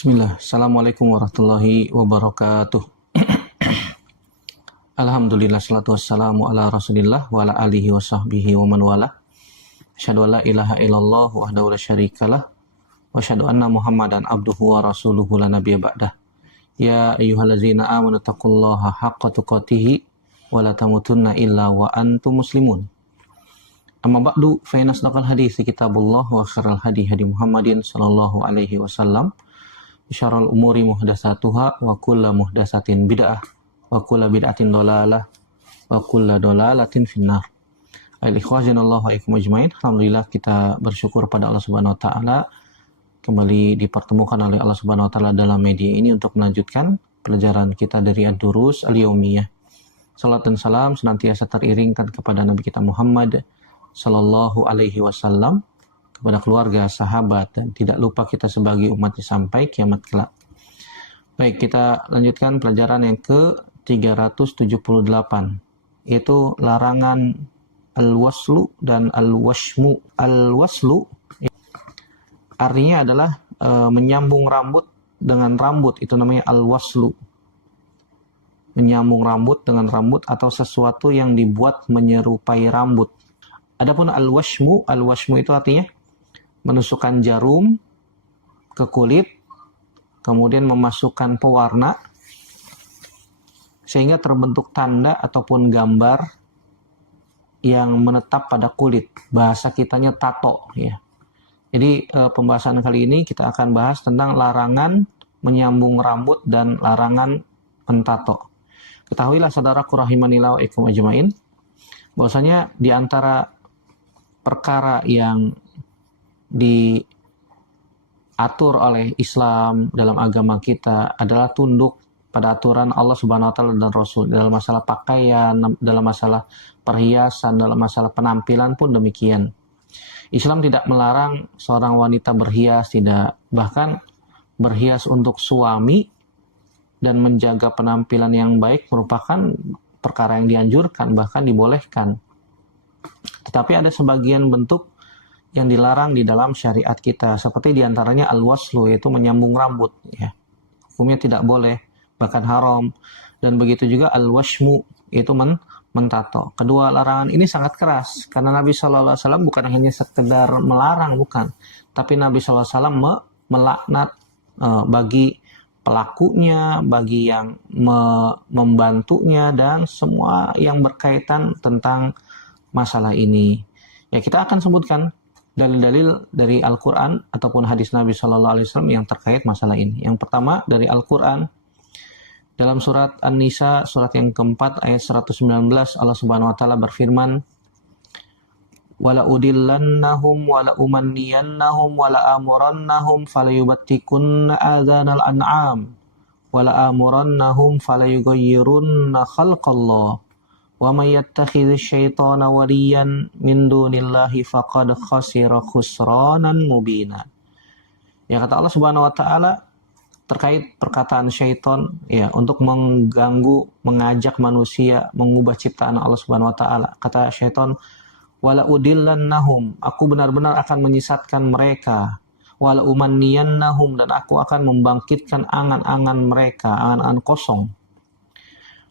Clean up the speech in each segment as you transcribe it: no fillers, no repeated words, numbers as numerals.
Bismillah. Assalamualaikum warahmatullahi wabarakatuh. Alhamdulillah, salatu wassalamu ala rasulillah wa ala alihi wa sahbihi wa man wala. Asyhadu an la ilaha illallah wahdahu la syarikalah wa asyhadu anna muhammadan abduhu wa rasuluhu la nabiyya ba'dah. Ya ayyuhallazina amanu taqullaha haqqa tuqatih wa la tamutunna illa wa antum muslimun. Amma ba'du, fa inna asdaqal hadithi kitabullah wa khairal hadi hadi Muhammadin sallallahu alaihi wasallam. Syarrul umuri muhdatsatuha wa kullu muhdatsatin bid'ah wa kullu bid'atin dhalalah wa kullu dhalalatin finnar. Al-ikhwazinallahu wa ikum ajmain. Alhamdulillah, kita bersyukur pada Allah Subhanahu wa taala kembali dipertemukan oleh Allah Subhanahu wa taala dalam media ini untuk melanjutkan pelajaran kita dari Ad-Durus Al-Yaumiyah. Salat dan salam senantiasa teriringkan kepada Nabi kita Muhammad sallallahu alaihi wasallam, kepada keluarga, sahabat, dan tidak lupa kita sebagai umatnya sampai kiamat kelak. Baik, kita lanjutkan pelajaran yang ke-378, yaitu larangan al-waslu dan al-washmu. Al-waslu artinya adalah menyambung rambut dengan rambut, itu namanya al-waslu. Menyambung rambut dengan rambut atau sesuatu yang dibuat menyerupai rambut. Adapun al-washmu itu artinya menusukkan jarum ke kulit, kemudian memasukkan pewarna sehingga terbentuk tanda ataupun gambar yang menetap pada kulit. Bahasa kitanya tato, ya. Jadi pembahasan kali ini kita akan bahas tentang larangan menyambung rambut dan larangan mentato. Ketahuilah saudaraku rahimanillah wa ikum ajmain, bahwasanya di antara perkara yang diatur oleh Islam dalam agama kita adalah tunduk pada aturan Allah Subhanahu wa taala dan Rasul dalam masalah pakaian, dalam masalah perhiasan, dalam masalah penampilan pun demikian. Islam tidak melarang seorang wanita berhias, tidak. Bahkan berhias untuk suami dan menjaga penampilan yang baik merupakan perkara yang dianjurkan, bahkan dibolehkan. Tetapi ada sebagian bentuk yang dilarang di dalam syariat kita, seperti diantaranya al-waslu, yaitu menyambung rambut, ya. Hukumnya tidak boleh, bahkan haram. Dan begitu juga al-washmu, yaitu mentato. Kedua larangan ini sangat keras, karena Nabi SAW bukan hanya sekedar melarang, bukan, tapi Nabi SAW melaknat bagi pelakunya, bagi yang membantunya, dan semua yang berkaitan tentang masalah ini. Ya, kita akan sebutkan dalil-dalil dari Al-Quran ataupun hadis Nabi SAW yang terkait masalah ini. Yang pertama dari Al-Quran, dalam surat An-Nisa, surat yang keempat, ayat 119, Allah Subhanahu wa taala berfirman, "Wala udillannahum wala umanniyannahum wala amurannahum falayubattikunna adzanal an'am wala amurannahum falayughayyirunna khalqallah. Wa may yattakhidz syaitana waliyan min dunillahi faqad khasira khusranan mubina." Ya, kata Allah Subhanahu wa taala terkait perkataan syaitan, ya, untuk mengganggu, mengajak manusia mengubah ciptaan Allah Subhanahu wa taala. Kata syaitan, "Wala udillannahum," aku benar-benar akan menyesatkan mereka. "Wala umanniyannahum," dan aku akan membangkitkan angan-angan mereka, angan-angan kosong.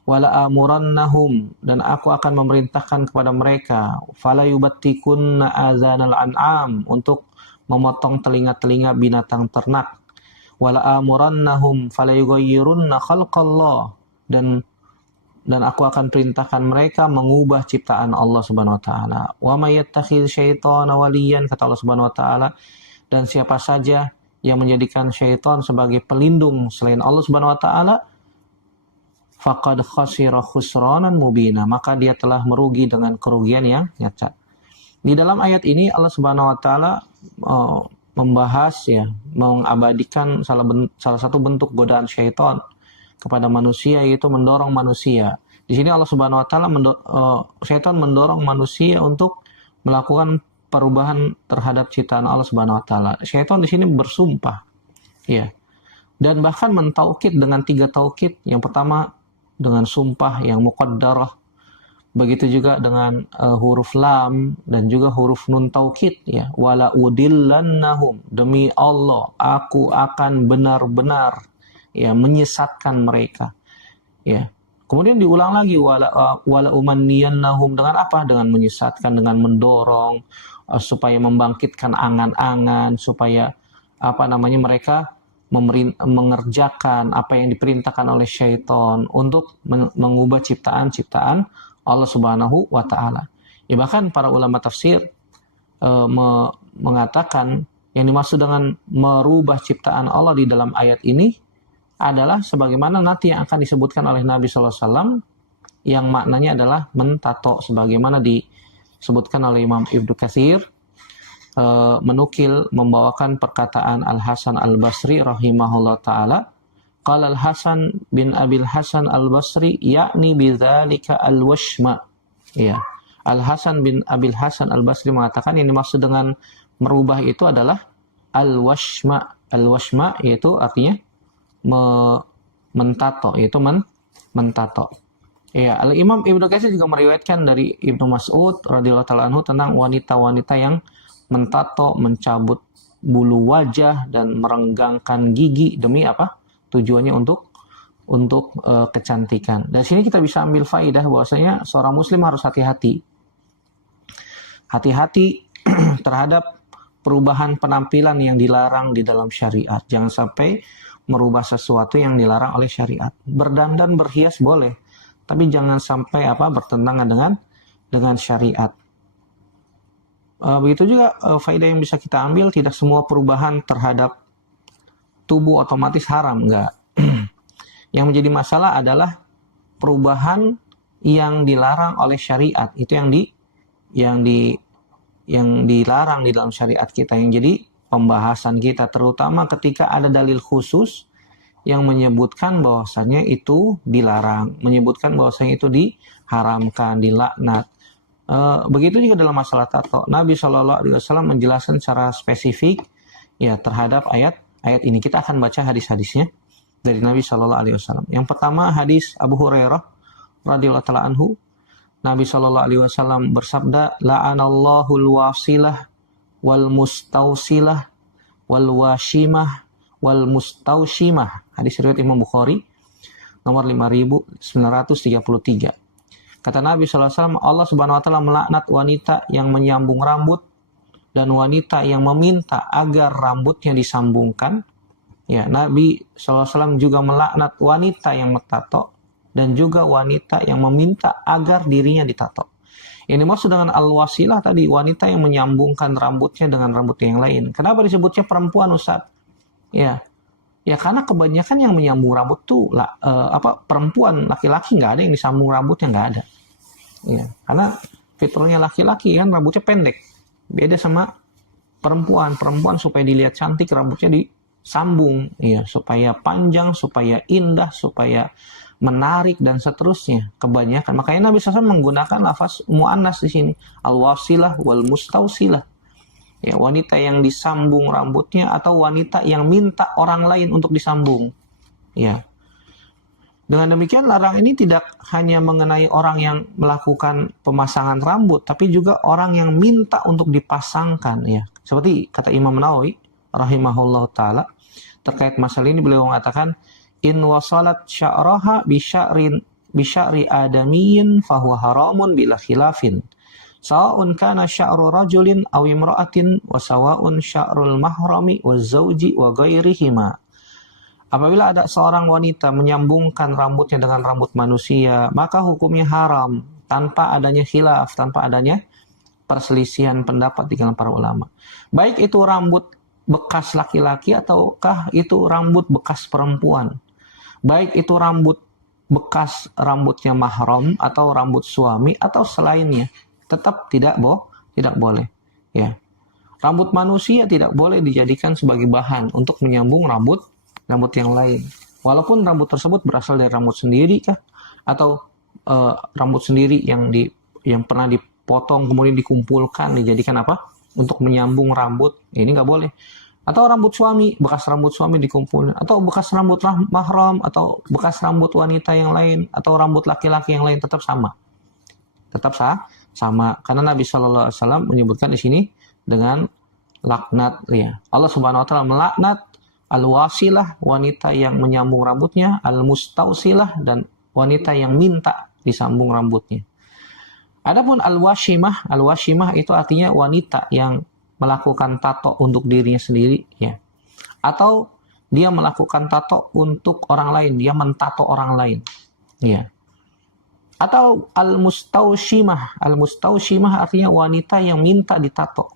"Wala amurannahum," dan aku akan memerintahkan kepada mereka, "falayubattikunna adzanal an'am," untuk memotong telinga-telinga binatang ternak. "Wala amurannahum falayughayyirunna khalqallah," dan aku akan perintahkan mereka mengubah ciptaan Allah Subhanahu wa taala. "Wa may yattakhidz syaitana waliyan," kata Allah Subhanahu wa taala, dan siapa saja yang menjadikan syaitan sebagai pelindung selain Allah Subhanahu wa taala, faqad khasira khusranan mubina, maka dia telah merugi dengan kerugian yang nyata. Di dalam ayat ini Allah Subhanahu wa taala membahas, ya, mengabadikan salah satu bentuk godaan syaitan kepada manusia, yaitu mendorong manusia. Di sini Allah Subhanahu wa taala syaitan mendorong manusia untuk melakukan perubahan terhadap ciptaan Allah Subhanahu wa taala. Syaitan di sini bersumpah, ya. Dan bahkan mentaukid dengan 3 taukid. Yang pertama dengan sumpah yang muqaddarah, Begitu juga dengan huruf lam dan juga huruf nun taukid ya. Wala udillannahum, demi Allah aku akan benar-benar ya menyesatkan mereka. Ya. Kemudian diulang lagi wala umanniyannahum, dengan apa? Dengan menyesatkan, dengan mendorong supaya membangkitkan angan-angan, supaya mereka mengerjakan apa yang diperintahkan oleh syaitan untuk mengubah ciptaan-ciptaan Allah Subhanahu wa taala. Ya, bahkan para ulama tafsir mengatakan yang dimaksud dengan merubah ciptaan Allah di dalam ayat ini adalah sebagaimana nanti yang akan disebutkan oleh Nabi sallallahu alaihi wasallam, yang maknanya adalah mentato, sebagaimana disebutkan oleh Imam Ibnu Katsir menukil membawakan perkataan Al-Hasan Al-Basri rahimahullah taala. Qala Al-Hasan bin Abil Hasan Al-Basri yakni bidzalika al-washma. Ya. Al-Hasan bin Abil Hasan Al-Basri mengatakan yang dimaksud dengan merubah itu adalah al-washma. Al-washma yaitu artinya mentato, yaitu mentato. Ya, Al-Imam Ibnu Katsir juga meriwayatkan dari Ibnu Mas'ud radhiyallahu taala anhu tentang wanita-wanita yang mentato, mencabut bulu wajah dan merenggangkan gigi demi apa? Tujuannya untuk kecantikan. Dari sini kita bisa ambil faidah bahwasanya seorang muslim harus hati-hati. Hati-hati terhadap perubahan penampilan yang dilarang di dalam syariat. Jangan sampai merubah sesuatu yang dilarang oleh syariat. Berdandan, berhias boleh, tapi jangan sampai bertentangan dengan syariat. Begitu juga faedah yang bisa kita ambil, tidak semua perubahan terhadap tubuh otomatis haram, enggak. Yang menjadi masalah adalah perubahan yang dilarang oleh syariat. Itu yang dilarang di dalam syariat kita, yang jadi pembahasan kita, terutama ketika ada dalil khusus yang menyebutkan bahwasannya itu dilarang, menyebutkan bahwasannya itu diharamkan, dilaknat. Begitu juga dalam masalah tato. Nabi Shallallahu Alaihi Wasallam menjelaskan secara spesifik ya terhadap ayat ini. Kita akan baca hadis-hadisnya dari Nabi Shallallahu Alaihi Wasallam. Yang pertama hadis Abu Hurairah radhiyallahu taala anhu. Nabi Shallallahu Alaihi Wasallam bersabda, la'anallahul wasilah wal mustausilah wal washimah wal mustaushimah. Hadis riwayat Imam Bukhari nomor 5933. Kata Nabi SAW, Allah Subhanahu wa taala melaknat wanita yang menyambung rambut dan wanita yang meminta agar rambutnya disambungkan. Ya, Nabi SAW juga melaknat wanita yang mentato dan juga wanita yang meminta agar dirinya ditato. Ini maksud dengan al-wasilah tadi, wanita yang menyambungkan rambutnya dengan rambut yang lain. Kenapa disebutnya perempuan, Ustaz? Ya karena kebanyakan yang menyambung rambut tuh perempuan, laki-laki nggak ada yang disambung rambutnya, nggak ada. Ya, karena fitrahnya laki-laki kan rambutnya pendek. Beda sama perempuan supaya dilihat cantik rambutnya disambung, ya, supaya panjang, supaya indah, supaya menarik dan seterusnya. Kebanyakan makanya Nabi SAW menggunakan lafaz muannas di sini, al-wasilah wal mustausilah. Ya, wanita yang disambung rambutnya atau wanita yang minta orang lain untuk disambung. Ya. Dengan demikian larang ini tidak hanya mengenai orang yang melakukan pemasangan rambut, tapi juga orang yang minta untuk dipasangkan, ya. Seperti kata Imam Nawawi rahimahullah taala terkait masalah ini, beliau mengatakan in wasalat sya'raha bi sya'ri adamiyyin fahuwa haramun bila khilafin. Sawa'un kana sya'ru rajulin aw imra'atin wa sawa'un sya'rul mahrami wa zauji wa ghairihima. Apabila ada seorang wanita menyambungkan rambutnya dengan rambut manusia, maka hukumnya haram tanpa adanya khilaf, tanpa adanya perselisihan pendapat di kalangan para ulama. Baik itu rambut bekas laki-laki ataukah itu rambut bekas perempuan. Baik itu rambut bekas rambutnya mahram atau rambut suami atau selainnya, tetap tidak boleh. Ya. Rambut manusia tidak boleh dijadikan sebagai bahan untuk menyambung rambut yang lain. Walaupun rambut tersebut berasal dari rambut sendiri kah, atau rambut sendiri yang pernah dipotong kemudian dikumpulkan dijadikan untuk menyambung rambut, ini nggak boleh. Atau rambut suami, bekas rambut suami dikumpulkan, atau bekas rambut mahram, atau bekas rambut wanita yang lain, atau rambut laki-laki yang lain, tetap sama. tetap sama. Karena Nabi Shallallahu Alaihi Wasallam menyebutkan di sini dengan laknat, ya. Allah Subhanahu Wa Taala melaknat al-wasilah, wanita yang menyambung rambutnya, al-mustausilah, dan wanita yang minta disambung rambutnya. Adapun al-washimah itu artinya wanita yang melakukan tato untuk dirinya sendiri, ya. Atau dia melakukan tato untuk orang lain, dia mentato orang lain, ya. Atau al-mustaushimah artinya wanita yang minta ditato,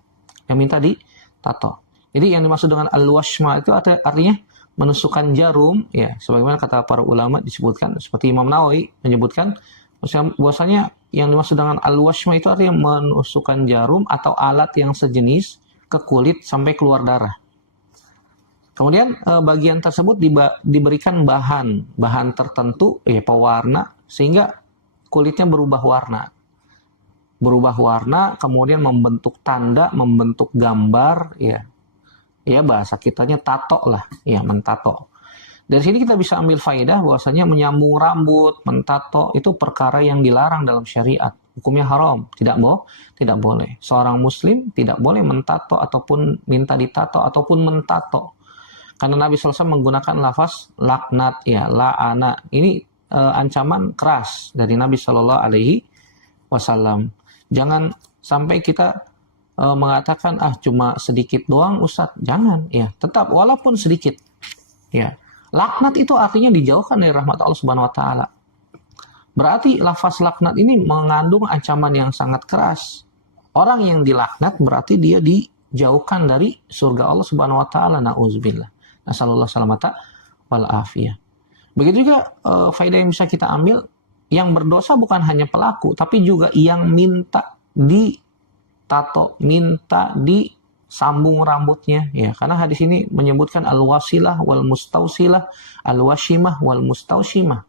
Jadi yang dimaksud dengan al-washma itu artinya menusukkan jarum, ya, sebagaimana kata para ulama disebutkan, seperti Imam Nawawi menyebutkan bahwasanya yang dimaksud dengan al-washma itu artinya menusukkan jarum atau alat yang sejenis ke kulit sampai keluar darah. Kemudian bagian tersebut diberikan bahan tertentu, pewarna, sehingga kulitnya berubah warna, kemudian membentuk tanda, membentuk gambar, ya bahasa kitanya tato lah, ya, mentato. Dari sini kita bisa ambil faedah bahwasanya menyambung rambut, mentato itu perkara yang dilarang dalam syariat. Hukumnya haram, tidak boleh. Seorang muslim tidak boleh mentato ataupun minta ditato ataupun mentato. Karena Nabi SAW menggunakan lafaz laknat, ya, la'ana. Ini ancaman keras dari Nabi Shallallahu Alaihi Wasallam. Jangan sampai kita mengatakan cuma sedikit doang Ustadz, jangan, ya, tetap walaupun sedikit, ya. Laknat itu artinya dijauhkan dari rahmat Allah Subhanahu Wa Taala. Berarti lafaz laknat ini mengandung ancaman yang sangat keras. Orang yang dilaknat berarti dia dijauhkan dari surga Allah Subhanahu Wa Taala. Nauzubillah. Nasallallahu salamata wal afiyah. Begitu juga faedah yang bisa kita ambil, yang berdosa bukan hanya pelaku, tapi juga yang minta ditato, minta disambung rambutnya, ya. Karena hadis ini menyebutkan al-wasilah wal mustausilah, al-washimah wal mustaushimah.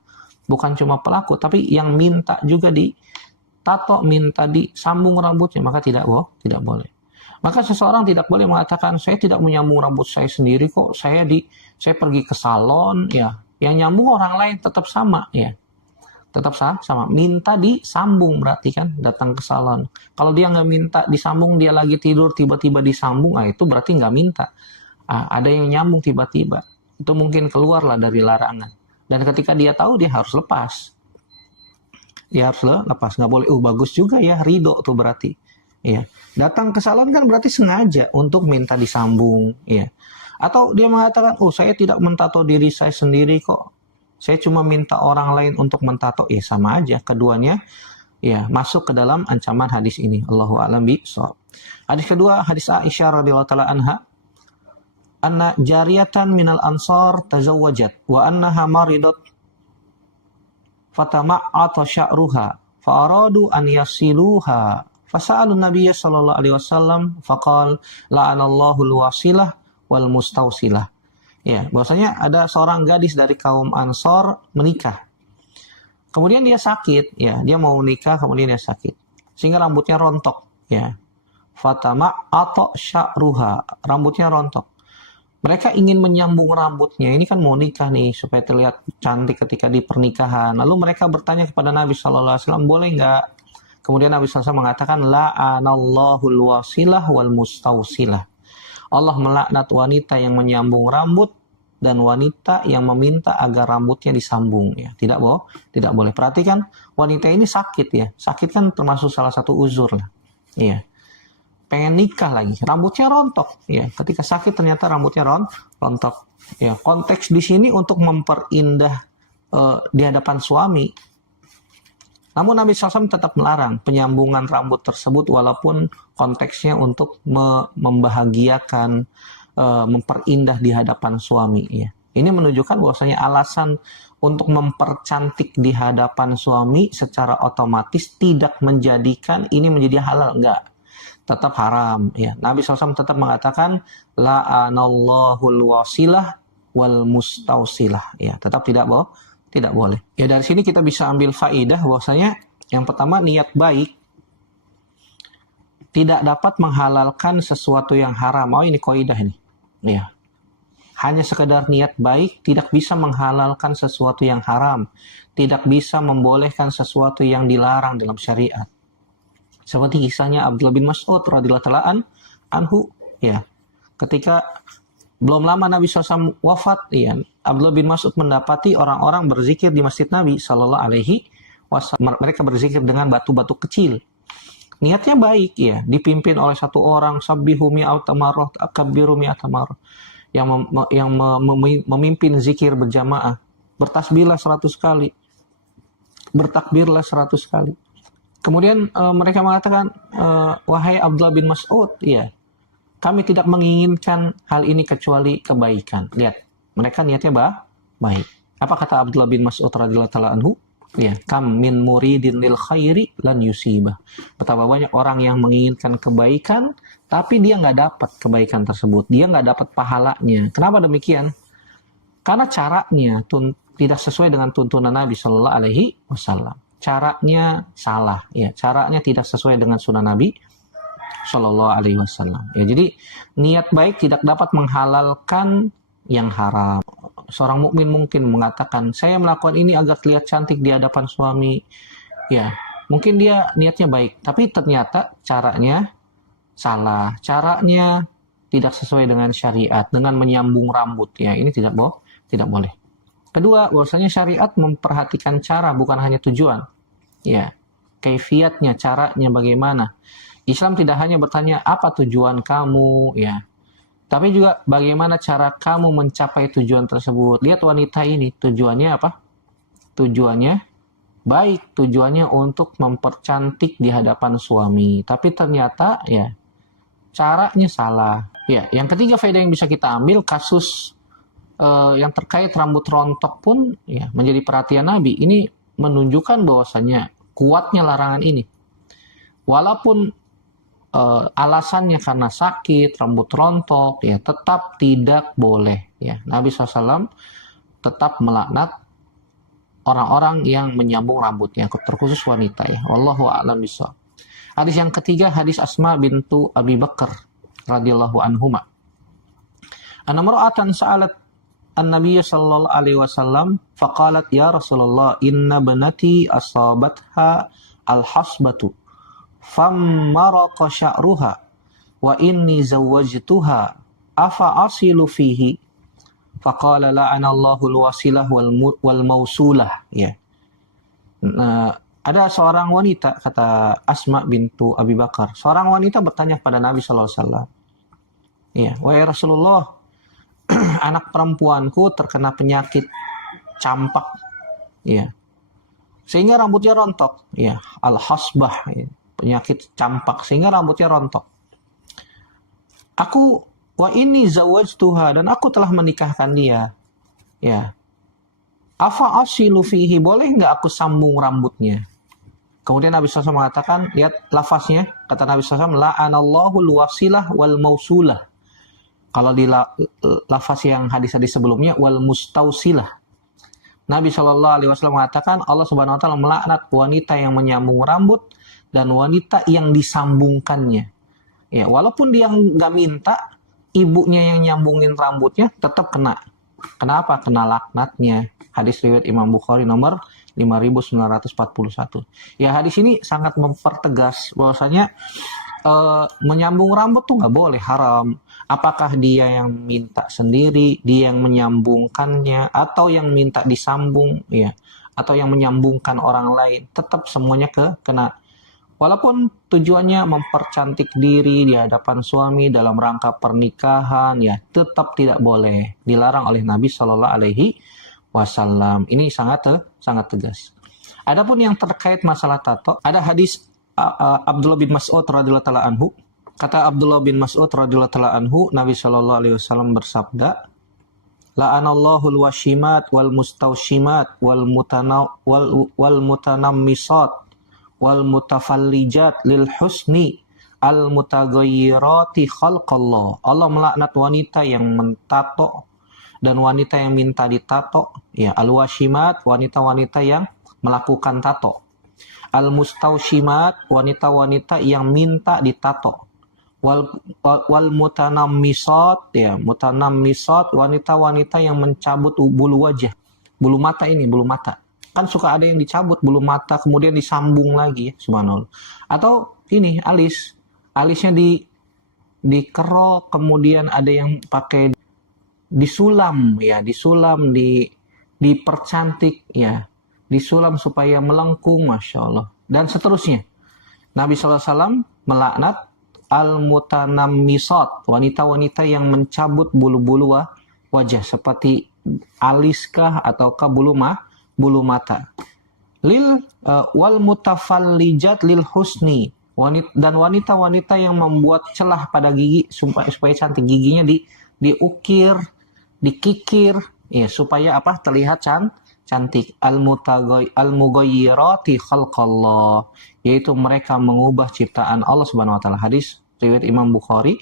Bukan cuma pelaku, tapi yang minta juga ditato, minta disambung rambutnya, maka tidak boleh. Maka seseorang tidak boleh mengatakan, saya tidak menyambung rambut saya sendiri kok, saya pergi ke salon, ya. Yang nyambung orang lain tetap sama, ya. Tetap sama. Minta disambung berarti kan datang ke salon. Kalau dia nggak minta disambung, dia lagi tidur tiba-tiba disambung, itu berarti nggak minta. Ada yang nyambung tiba-tiba. Itu mungkin keluarlah dari larangan. Dan ketika dia tahu, dia harus lepas. Nggak boleh, bagus juga ya, ridho tuh berarti. Ya. Datang ke salon kan berarti sengaja untuk minta disambung, ya. Atau dia mengatakan, saya tidak mentato diri saya sendiri kok, saya cuma minta orang lain untuk mentato, ya sama aja. Keduanya, ya, masuk ke dalam ancaman hadis ini. Allahu a'lam bishawab. Hadis kedua, hadis Aisyah radhiyallahu taala anha, anna jariyatan minal ansar tazawwajat wa annaha maridat fatama'ata sya'ruha fa aradu an yasiluha fasa'alun nabiyya sallallahu alaihi wasallam faqal la'anallahu al-wasilah wal mustausilah. Ya, bahwasanya ada seorang gadis dari kaum Ansor menikah. Kemudian dia sakit, ya, dia mau menikah kemudian dia sakit. Sehingga rambutnya rontok, ya. Fatama atau sya'ruha, rambutnya rontok. Mereka ingin menyambung rambutnya. Ini kan mau nikah nih supaya terlihat cantik ketika di pernikahan. Lalu mereka bertanya kepada Nabi sallallahu alaihi wasallam, boleh enggak? Kemudian Nabi sallallahu alaihi wasallam mengatakan la'anallahul wasilah wal mustausilah. Allah melaknat wanita yang menyambung rambut dan wanita yang meminta agar rambutnya disambung, ya. Tidak boleh. Perhatikan, wanita ini sakit, ya. Sakit kan termasuk salah satu uzur lah. Iya. Pengen nikah lagi, rambutnya rontok, ya. Ketika sakit ternyata rambutnya rontok. Ya, konteks di sini untuk memperindah di hadapan suami. Namun Nabi SAW tetap melarang penyambungan rambut tersebut walaupun konteksnya untuk membahagiakan, memperindah di hadapan suami, ya. Ini menunjukkan bahwasanya alasan untuk mempercantik di hadapan suami secara otomatis tidak menjadikan ini menjadi halal, enggak. Tetap haram, ya. Nabi SAW tetap mengatakan la'anallahul wasilah wal mustausilah, ya. Tetap tidak boleh. Ya, dari sini kita bisa ambil faidah bahwasanya yang pertama, niat baik tidak dapat menghalalkan sesuatu yang haram. Ini kaidah ini. Ya. Hanya sekedar niat baik tidak bisa menghalalkan sesuatu yang haram, tidak bisa membolehkan sesuatu yang dilarang dalam syariat. Seperti kisahnya Abdullah bin Mas'ud radhiyallahu taala anhu, ya. Ketika belum lama Nabi SAW wafat, ya, Abdullah bin Mas'ud mendapati orang-orang berzikir di masjid Nabi Shallallahu Alaihi Wasallam. Mereka berzikir dengan batu-batu kecil. Niatnya baik, ya. Dipimpin oleh satu orang, sabbihu mi'at tamarrah, kabbiru mi'at tamarrah, yang memimpin zikir berjamaah. Bertasbihlah 100 kali, bertakbirlah 100 kali. Kemudian mereka mengatakan, wahai Abdullah bin Mas'ud, ya, kami tidak menginginkan hal ini kecuali kebaikan. Lihat, mereka niatnya baik. Apa kata Abdullah bin Mas'ud radhiyallahu taala anhu? Ya, kam min muridin lil khairi lan yusibah. Betapa banyak orang yang menginginkan kebaikan, tapi dia nggak dapat kebaikan tersebut. Dia nggak dapat pahalanya. Kenapa demikian? Karena caranya tidak sesuai dengan tuntunan Nabi Shallallahu Alaihi Wasallam. Caranya salah, ya. Caranya tidak sesuai dengan sunnah Nabi Shallallahu Alaihi Wasallam. Ya, jadi niat baik tidak dapat menghalalkan yang haram. Seorang mukmin mungkin mengatakan, saya melakukan ini agar terlihat cantik di hadapan suami. Ya, mungkin dia niatnya baik, tapi ternyata caranya salah. Caranya tidak sesuai dengan syariat, dengan menyambung rambut. Ya, ini tidak boleh. Kedua, bahwasanya syariat memperhatikan cara, bukan hanya tujuan. Ya, kaifiatnya, caranya bagaimana. Islam tidak hanya bertanya apa tujuan kamu, ya, tapi juga bagaimana cara kamu mencapai tujuan tersebut. Lihat wanita ini, tujuannya apa? Tujuannya baik, tujuannya untuk mempercantik di hadapan suami. Tapi ternyata, ya, caranya salah. Ya, yang ketiga faedah yang bisa kita ambil, kasus yang terkait rambut rontok pun, ya, menjadi perhatian Nabi. Ini menunjukkan bahwasanya kuatnya larangan ini. Walaupun alasannya karena sakit, rambut rontok, ya, tetap tidak boleh. Ya, Nabi SAW tetap melaknat orang-orang yang menyambung rambutnya, terkhusus wanita. Ya, Wallahu a'lam bishawab. Hadis yang ketiga, hadis Asma bintu Abi Bakar radhiyallahu anhuma. Anna mar'atan sa'alat an-nabiy sallallahu alaihi wasallam faqalat ya Rasulullah inna banati asabatha al-hasbatu fammaraqa sya'ruha wa inni zawwajtuha afa asilu fihi faqala la'anallahu al-wasilah wal mausulah. Ya. Nah, ada seorang wanita, kata Asma bintu Abi Bakar, seorang wanita bertanya kepada Nabi sallallahu alaihi wasallam, ya, wahai Rasulullah, anak perempuanku terkena penyakit campak, ya, sehingga rambutnya rontok, ya, al-hasbah, ya, penyakit campak sehingga rambutnya rontok. Aku wa ini zawwajtuha, dan aku telah menikahkan dia. Ya. Afa asilu fihi, boleh nggak aku sambung rambutnya? Kemudian Nabi SAW mengatakan, lihat lafaznya, kata Nabi SAW, la'anallahu al-wasilah wal mausulah. Kalau di lafaz yang hadis-hadis sebelumnya, wal mustausilah. Nabi SAW mengatakan, Allah Subhanahu Wa Taala melaknat wanita yang menyambung rambut dan wanita yang disambungkannya. Ya, walaupun dia nggak minta, ibunya yang nyambungin rambutnya tetap kena. Kenapa? Kena laknatnya. Hadis riwayat Imam Bukhari nomor 5941. Ya, hadis ini sangat mempertegas bahwasanya menyambung rambut tuh nggak boleh, haram. Apakah dia yang minta sendiri, dia yang menyambungkannya, atau yang minta disambung, ya, atau yang menyambungkan orang lain, tetap semuanya kena. Walaupun tujuannya mempercantik diri di hadapan suami dalam rangka pernikahan, ya, tetap tidak boleh, dilarang oleh Nabi Shallallahu Alaihi Wasallam. Ini sangat tegas. Adapun yang terkait masalah tato, ada hadis Abdullah bin Mas'ud radhiyallahu taala anhu. Kata Abdullah bin Mas'ud radhiyallahu taala anhu, Nabi Shallallahu Alaihi Wasallam bersabda, la'anallahu al-washimat wal mustawshimat wal mutanammisat wal mutafallijat lil husni al mutaghayyirati khalqallah. Allah melaknat wanita yang mentato dan wanita yang minta ditato, ya, al-washimat, wanita-wanita yang melakukan tato, al-mustawshimat, wanita-wanita yang minta ditato, wal mutanammisat, ya, mutanammisat, wanita-wanita yang mencabut bulu wajah, bulu mata. Kan suka ada yang dicabut bulu mata kemudian disambung lagi, ya, subhanallah. Atau ini alisnya dikerok, kemudian ada yang pakai disulam ya, dipercantik ya, disulam supaya melengkung, masya Allah, dan seterusnya. Nabi SAW melaknat al-mutanammisat, wanita-wanita yang mencabut bulu-bulu wajah seperti aliskah ataukah bulu mata. Wal mutafallijat lil husni, dan wanita-wanita yang membuat celah pada gigi supaya cantik, giginya diukir, dikikir ya, supaya apa? Terlihat cantik. Al-mughayyirati khalqallah, yaitu mereka mengubah ciptaan Allah Subhanahu wa taala. Hadis riwayat Imam Bukhari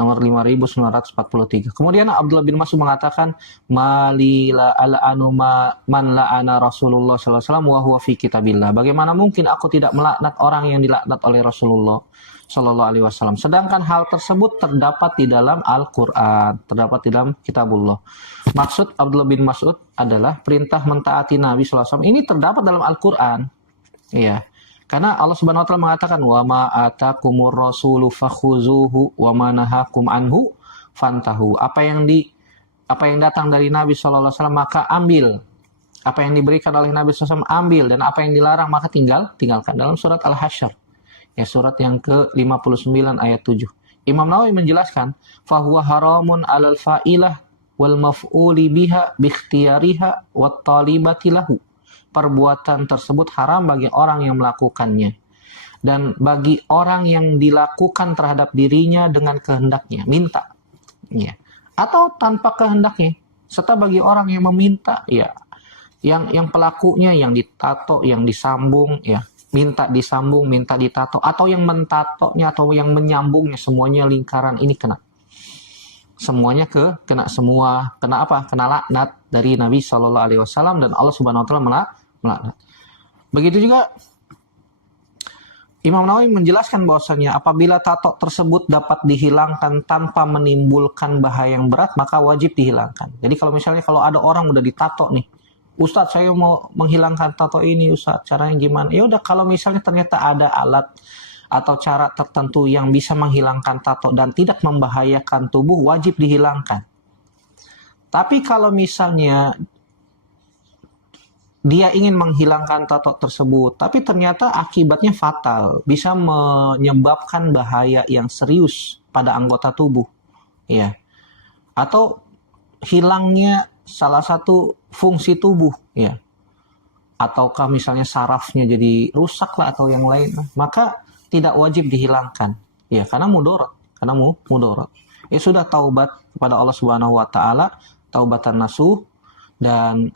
nomor 5943. Kemudian Abdullah bin Mas'ud mengatakan, malila al'anu man la'ana Rasulullah sallallahu alaihi wasallam wa huwa fi kitabillah. Bagaimana mungkin aku tidak melaknat orang yang dilaknat oleh Rasulullah sallallahu alaihi wasallam, sedangkan hal tersebut terdapat di dalam Al-Qur'an, terdapat di dalam kitabullah. Maksud Abdullah bin Mas'ud adalah perintah mentaati Nabi sallallahu alaihi wasallam ini terdapat dalam Al-Qur'an. Iya. Karena Allah Subhanahu wa taala mengatakan, wa ma atakumur rasulu fakhuzuhu wa ma nahakum anhu fantahu. Apa yang datang dari Nabi sallallahu alaihi wasallam maka ambil. Apa yang diberikan oleh Nabi sallallahu alaihi wasallam ambil, dan apa yang dilarang maka tinggalkan. Dalam surat Al-Hasyr, ya, surat yang ke-59 ayat 7. Imam Nawawi menjelaskan, fahuwa haramun 'alal fa'ilah wal maf'uli biha bi ikhtiyariha wat talibati lahu. Perbuatan tersebut haram bagi orang yang melakukannya dan bagi orang yang dilakukan terhadap dirinya dengan kehendaknya, minta ya, atau tanpa kehendaknya, serta bagi orang yang meminta ya, yang pelakunya yang ditato, yang disambung ya, minta disambung, minta ditato, atau yang mentatonya atau yang menyambungnya, semuanya lingkaran ini kena. Semuanya kena semua. Kena apa? Kena laknat dari Nabi Shallallahu Alaihi Wasallam, dan Allah Subhanahu Wa Taala melaknat. Begitu juga Imam Nawawi menjelaskan bahwasanya apabila tato tersebut dapat dihilangkan tanpa menimbulkan bahaya yang berat, maka wajib dihilangkan. Jadi kalau misalnya ada orang udah ditato nih, Ustadz saya mau menghilangkan tato ini, Ustadz caranya gimana? Ya udah, kalau misalnya ternyata ada alat atau cara tertentu yang bisa menghilangkan tato dan tidak membahayakan tubuh, wajib dihilangkan. Tapi kalau misalnya dia ingin menghilangkan tato tersebut, tapi ternyata akibatnya fatal, bisa menyebabkan bahaya yang serius pada anggota tubuh, ya, atau hilangnya salah satu fungsi tubuh, ya, ataukah misalnya sarafnya jadi rusak lah atau yang lain, maka tidak wajib dihilangkan, ya, karena mudarat, Ya sudah, taubat kepada Allah Subhanahu Wa Taala, taubatan nasuh, dan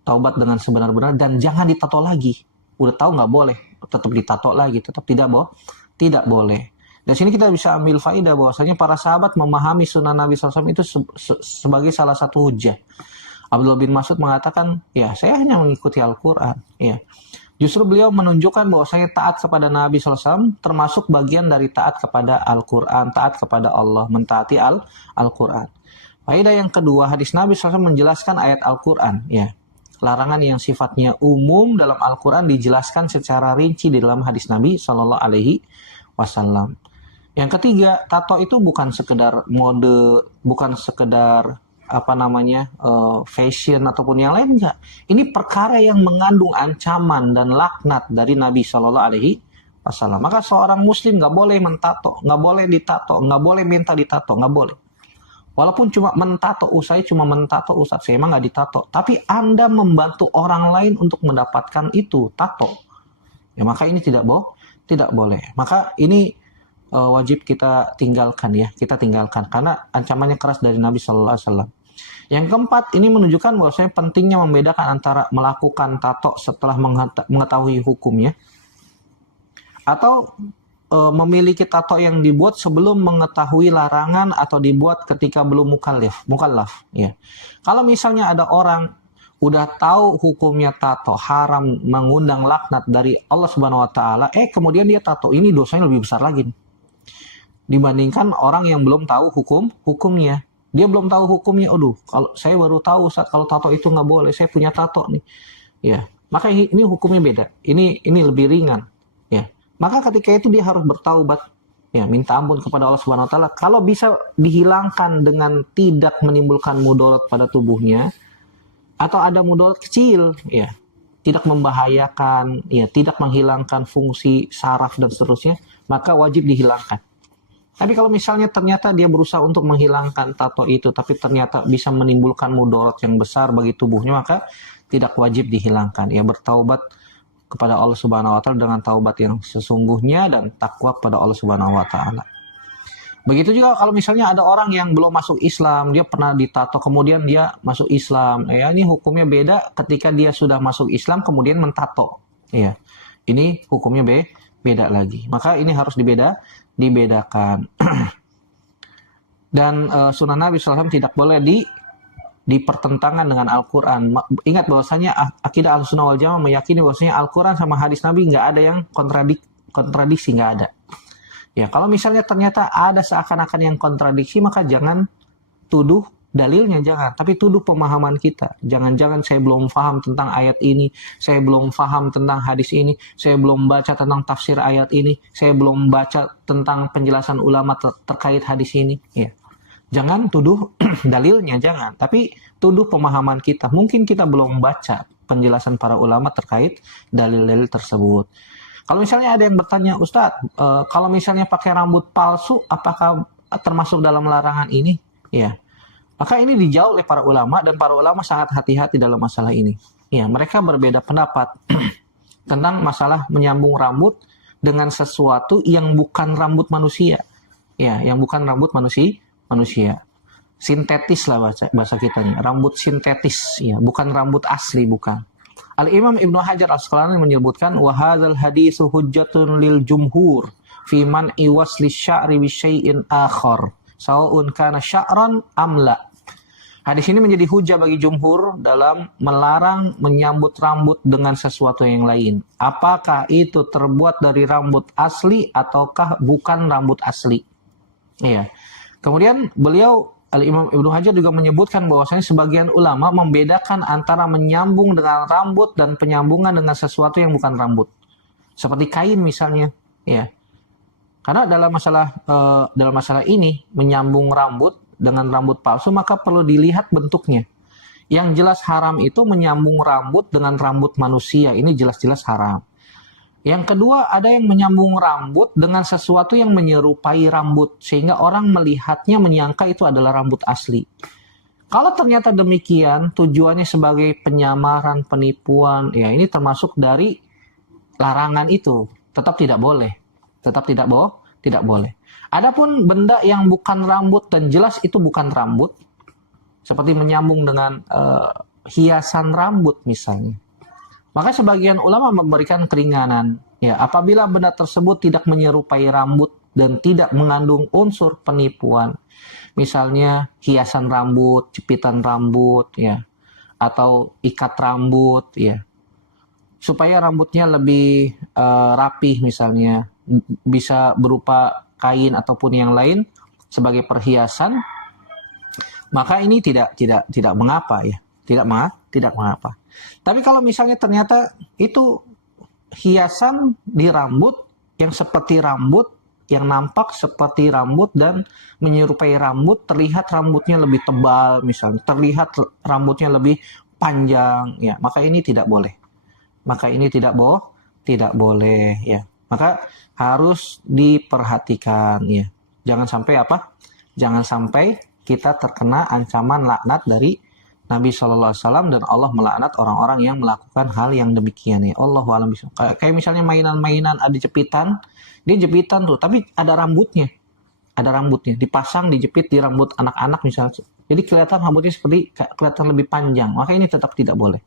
taubat dengan sebenar-benar, dan jangan ditato lagi. Udah tahu nggak boleh, tetap ditato lagi, tetap tidak boleh. Dan sini kita bisa ambil faidah bahwasanya para sahabat memahami sunnah Nabi SAW itu sebagai salah satu hujah. Abdullah bin Mas'ud mengatakan, ya saya hanya mengikuti Al-Quran. Ya. Justru beliau menunjukkan bahwasanya taat kepada Nabi SAW termasuk bagian dari taat kepada Al-Quran, taat kepada Allah, mentaati Al-Quran. Faidah yang kedua, hadis Nabi SAW menjelaskan ayat Al-Quran. Ya. Larangan yang sifatnya umum dalam Al-Quran dijelaskan secara rinci di dalam hadis Nabi Shallallahu Alaihi Wasallam. Yang ketiga, tato itu bukan sekedar mode, bukan sekedar fashion ataupun yang lain, enggak. Ini perkara yang mengandung ancaman dan laknat dari Nabi Shallallahu Alaihi Wasallam. Maka seorang Muslim nggak boleh mentato, nggak boleh ditato, nggak boleh minta ditato, nggak boleh. Walaupun cuma mentato, saya cuma mentato, Ustaz, saya emang nggak ditato. Tapi Anda membantu orang lain untuk mendapatkan itu, tato. Ya, maka ini tidak boleh. Maka ini wajib kita tinggalkan ya. Kita tinggalkan. Karena ancamannya keras dari Nabi Sallallahu Alaihi Wasallam. Yang keempat, ini menunjukkan bahwasanya pentingnya membedakan antara melakukan tato setelah mengetahui hukumnya, atau memiliki tato yang dibuat sebelum mengetahui larangan, atau dibuat ketika belum mukallaf. Ya. Kalau misalnya ada orang udah tahu hukumnya tato haram, mengundang laknat dari Allah Subhanahu Wa Taala, kemudian dia tato, ini dosanya lebih besar lagi dibandingkan orang yang belum tahu hukumnya. Dia belum tahu hukumnya, kalau saya baru tahu saat kalau tato itu nggak boleh, saya punya tato nih, ya. Maka ini hukumnya beda. Ini lebih ringan, ya. maka ketika itu dia harus bertaubat, ya, minta ampun kepada Allah Subhanahu wa taala. Kalau bisa dihilangkan dengan tidak menimbulkan mudarat pada tubuhnya, atau ada mudarat kecil, ya, tidak membahayakan, ya, tidak menghilangkan fungsi saraf dan seterusnya, maka wajib dihilangkan. Tapi kalau misalnya ternyata dia berusaha untuk menghilangkan tato itu, tapi ternyata bisa menimbulkan mudarat yang besar bagi tubuhnya, maka tidak wajib dihilangkan. Ya, bertaubat kepada Allah Subhanahu wa taala dengan taubat yang sesungguhnya dan takwa kepada Allah Subhanahu wa taala. Begitu juga kalau misalnya ada orang yang belum masuk Islam, dia pernah ditato kemudian dia masuk Islam. Ya, ini hukumnya beda ketika dia sudah masuk Islam kemudian mentato. Ya. Ini hukumnya beda lagi. Maka ini harus dibedakan. Dan sunnah Nabi SAW tidak boleh dipertentangan dengan Al-Quran. Ingat bahwasanya akidah Ahlussunnah wal Jamaah meyakini bahwasanya Al-Quran sama hadis Nabi nggak ada yang kontradiksi, nggak ada. Ya, kalau misalnya ternyata ada seakan-akan yang kontradiksi, maka jangan tuduh dalilnya, jangan, tapi tuduh pemahaman kita. Jangan-jangan saya belum paham tentang ayat ini, saya belum paham tentang hadis ini, saya belum baca tentang tafsir ayat ini, saya belum baca tentang penjelasan ulama terkait hadis ini. Ya. Jangan tuduh dalilnya, jangan. Tapi tuduh pemahaman kita. Mungkin kita belum baca penjelasan para ulama terkait dalil-dalil tersebut. Kalau misalnya ada yang bertanya, Ustadz, kalau misalnya pakai rambut palsu, apakah termasuk dalam larangan ini? Ya, maka ini dijawab oleh para ulama, dan para ulama sangat hati-hati dalam masalah ini. Ya, mereka berbeda pendapat tentang masalah menyambung rambut dengan sesuatu yang bukan rambut manusia. Ya, yang bukan rambut manusia. Sintetis lah bahasa kita nih, rambut sintetis, ya, bukan rambut asli, bukan. Al-Imam Ibnu Hajar Al-Asqalani menyebutkan wa hadzal haditsu hujjatun lil jumhur fi man iwasli sya'ri bi syai'in akhar sawa'un kana sya'ran am la. Hadis ini menjadi hujah bagi jumhur dalam melarang menyambut rambut dengan sesuatu yang lain. Apakah itu terbuat dari rambut asli ataukah bukan rambut asli? Iya. Kemudian beliau Al-Imam Ibnu Hajar juga menyebutkan bahwasanya sebagian ulama membedakan antara menyambung dengan rambut dan penyambungan dengan sesuatu yang bukan rambut. Seperti kain misalnya, ya. Karena dalam masalah ini menyambung rambut dengan rambut palsu maka perlu dilihat bentuknya. Yang jelas haram itu menyambung rambut dengan rambut manusia, ini jelas-jelas haram. Yang kedua, ada yang menyambung rambut dengan sesuatu yang menyerupai rambut, sehingga orang melihatnya menyangka itu adalah rambut asli. Kalau ternyata demikian, tujuannya sebagai penyamaran, penipuan, ya ini termasuk dari larangan itu. Tetap tidak boleh. Tetap tidak boleh. Adapun benda yang bukan rambut dan jelas itu bukan rambut, seperti menyambung dengan hiasan rambut misalnya, maka sebagian ulama memberikan keringanan. Ya, apabila benda tersebut tidak menyerupai rambut dan tidak mengandung unsur penipuan, misalnya hiasan rambut, jepitan rambut, ya, atau ikat rambut, ya, supaya rambutnya lebih rapih misalnya, bisa berupa kain ataupun yang lain sebagai perhiasan, maka ini tidak mengapa, ya, tidak mengapa. Tapi kalau misalnya ternyata itu hiasan di rambut yang seperti rambut, yang nampak seperti rambut dan menyerupai rambut, terlihat rambutnya lebih tebal misalnya, terlihat rambutnya lebih panjang, ya, maka ini tidak boleh. Maka ini tidak boleh, ya. Maka harus diperhatikan, ya. Jangan sampai apa? Jangan sampai kita terkena ancaman laknat dari Nabi SAW dan Allah melaknat orang-orang yang melakukan hal yang demikian, ya. Allahu a'lam bishawab. Kayak misalnya mainan-mainan ada jepitan, dia jepitan tuh, tapi ada rambutnya. Ada rambutnya, dipasang, dijepit di rambut anak-anak misalnya. Jadi kelihatan rambutnya seperti kelihatan lebih panjang. Maka ini tetap tidak boleh.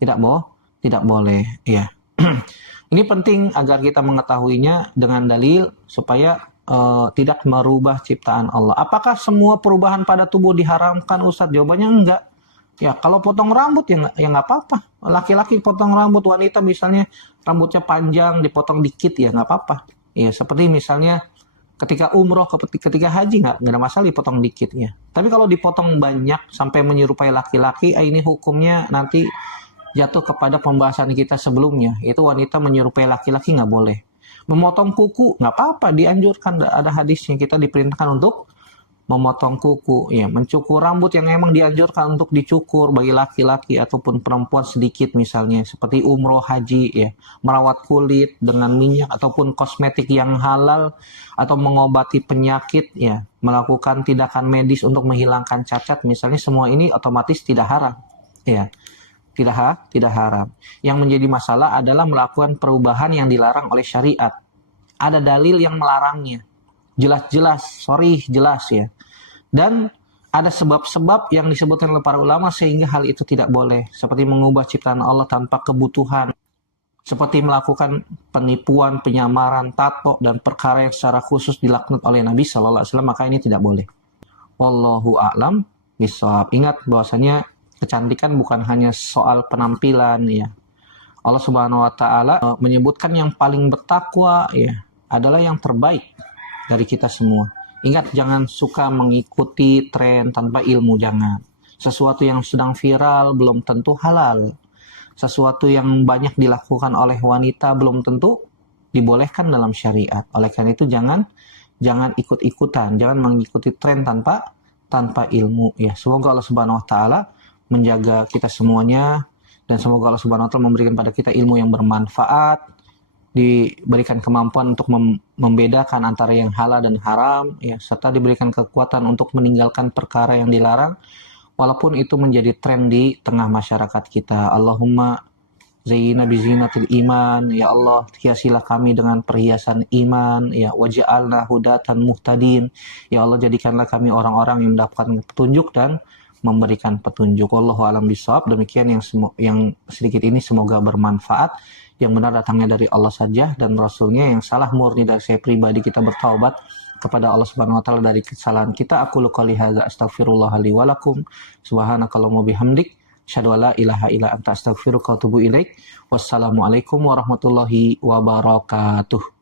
Tidak boleh, ya. Ini penting agar kita mengetahuinya dengan dalil supaya tidak merubah ciptaan Allah. Apakah semua perubahan pada tubuh diharamkan, Ustadz? Jawabannya enggak. Ya, kalau potong rambut ya nggak apa-apa. Laki-laki potong rambut, wanita misalnya rambutnya panjang dipotong dikit ya nggak apa-apa. Ya, seperti misalnya ketika umroh, ketika haji nggak ada masalah dipotong dikit ya. Tapi kalau dipotong banyak sampai menyerupai laki-laki, ini hukumnya nanti jatuh kepada pembahasan kita sebelumnya. Itu wanita menyerupai laki-laki nggak boleh. Memotong kuku nggak apa-apa, dianjurkan, ada hadisnya kita diperintahkan untuk memotong kuku, ya, mencukur rambut yang emang dianjurkan untuk dicukur bagi laki-laki ataupun perempuan sedikit misalnya, seperti umroh, haji, ya, merawat kulit dengan minyak ataupun kosmetik yang halal atau mengobati penyakit, ya, melakukan tindakan medis untuk menghilangkan cacat misalnya, semua ini otomatis tidak haram, ya. Tidak haram. Yang menjadi masalah adalah melakukan perubahan yang dilarang oleh syariat. Ada dalil yang melarangnya. Jelas-jelas, jelas ya. Dan ada sebab-sebab yang disebutkan oleh para ulama sehingga hal itu tidak boleh. Seperti mengubah ciptaan Allah tanpa kebutuhan. Seperti melakukan penipuan, penyamaran, tato, dan perkara yang secara khusus dilaknat oleh Nabi SAW, maka ini tidak boleh. Wallahu a'lam bishawab. Ingat bahwasanya kecantikan bukan hanya soal penampilan, ya. Allah Subhanahu wa taala menyebutkan yang paling bertakwa, ya, adalah yang terbaik dari kita semua. Ingat, jangan suka mengikuti tren tanpa ilmu, jangan. Sesuatu yang sedang viral belum tentu halal. Sesuatu yang banyak dilakukan oleh wanita belum tentu dibolehkan dalam syariat. Oleh karena itu jangan ikut-ikutan, jangan mengikuti tren tanpa ilmu, ya. Semoga Allah Subhanahu wa taala menjaga kita semuanya, dan semoga Allah Subhanahu wa taala memberikan pada kita ilmu yang bermanfaat, diberikan kemampuan untuk membedakan antara yang halal dan haram, ya, serta diberikan kekuatan untuk meninggalkan perkara yang dilarang walaupun itu menjadi tren di tengah masyarakat kita. Allahumma zayyina bizinatil iman, ya Allah, hiasilah kami dengan perhiasan iman, ya, waj'alna hudatan muhtadin, ya Allah, jadikanlah kami orang-orang yang mendapatkan petunjuk dan memberikan petunjuk. Wallahu a'lam bishawab. Demikian yang sedikit ini semoga bermanfaat. Yang benar datangnya dari Allah saja dan Rasulnya, yang salah murni dari saya pribadi. Kita bertaubat kepada Allah Subhanahu wa taala dari kesalahan kita. Aku qouli hadza astaghfirullah li wa lakum. Subhanakallahumma bihamdik, asyhadu an la ilaha illa anta astaghfiruka wa atubu ilaik. Wassalamualaikum warahmatullahi wabarakatuh.